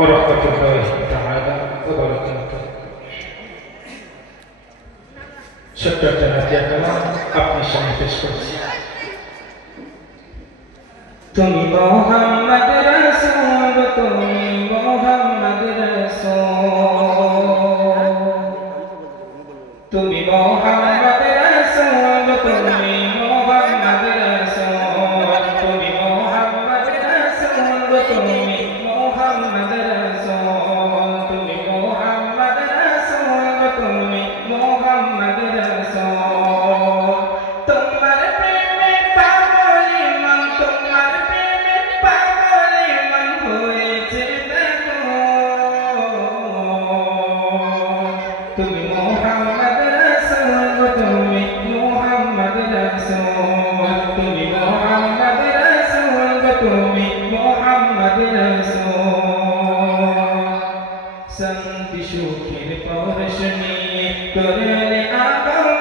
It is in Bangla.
ورحمة الله تعالى وبركاته. ছোট্ট একটা নাতিয়া কালাম আপনার সামনে পেশ করছি। তুমি মোহাম্মদ রাসূল, তুমি মোহাম্মদ রাসূল, তুমি মোহাম্মদ রাসূল, তুমি মোহাম্মদ রাসূল, তুমি মোহাম্মদ রাসূল, তুমি মোহাম্মদ রাসূল, তুমি মোহাম্মদ রাসূল, তুমি মোহাম্মদ রাসূল। তোমার প্রেমে পাগল মন, তোমার প্রেমে পাগল মন হয়েছে দেখো। তুমি মোহাম্মদ রাসূল, তুমি মোহাম্মদ রাসূল, তুমি মোহাম্মদ রাসূল, তুমি মোহাম্মদ রাসূল। শান্তি সুখের পরশ নিয়ে করলে আগমন,